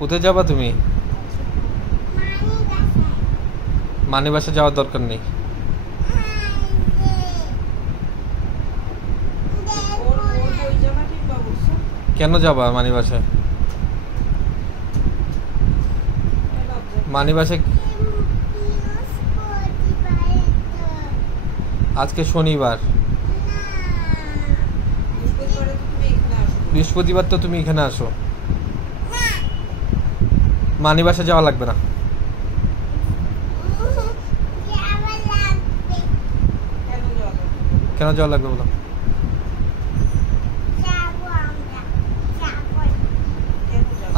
কোথায় যাবা তুমি? মানি বাসা যাওয়ার দরকার নেই। কেন যাবা মানি বাসায়? মানি বাসায় আজকে শনিবার, বৃহস্পতিবার তো তুমি এখানে আসো। মানি বাসা যাওয়া লাগবে না। কেন যাওয়া লাগবে বলো?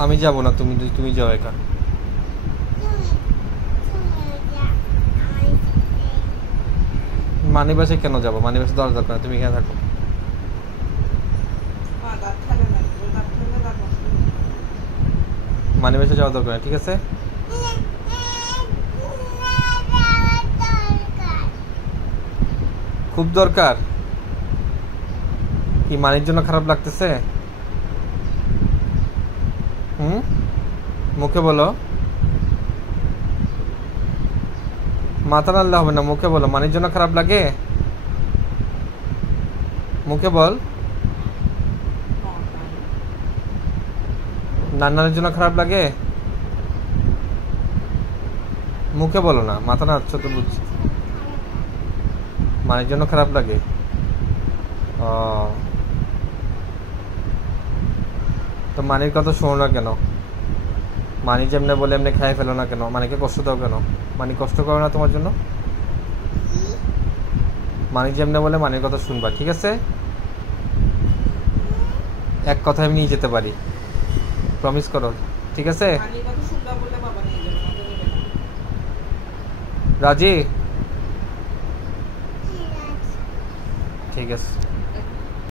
আমি যাব না, তুমি যাও একা। মানি বাসে কেন যাবো? মানি বাসে দেওয়ার দরকার, তুমি এখানে থাকো। মানি বাসে যাওয়া দরকার, ঠিক আছে? খুব দরকার? কি মানির জন্য খারাপ লাগতেছে? মুখে বলো। মাথা নাড়লে হবে না, মুখে বলো। মানির জন্য খারাপ লাগে? মুখে বল। নান্নার জন্য খারাপ লাগে? মুখে বলো না, মাথা নাড়ছো তো বুঝছি। মানির জন্য খারাপ লাগে? ও, তো মানির কথা শোনো না কেন? মানি যেমনে বলে এমনি খাই ফেলো না কেন? মানিকে কষ্ট দাও কেন? মানি কষ্ট করে না তোমার জন্য? মানি যেমনে বলে মানির কথা শুনবা, ঠিক আছে? এক কথা আমি নিয়ে যেতে পারি, প্রমিস করো, ঠিক আছে? রাজি? ঠিক আছে।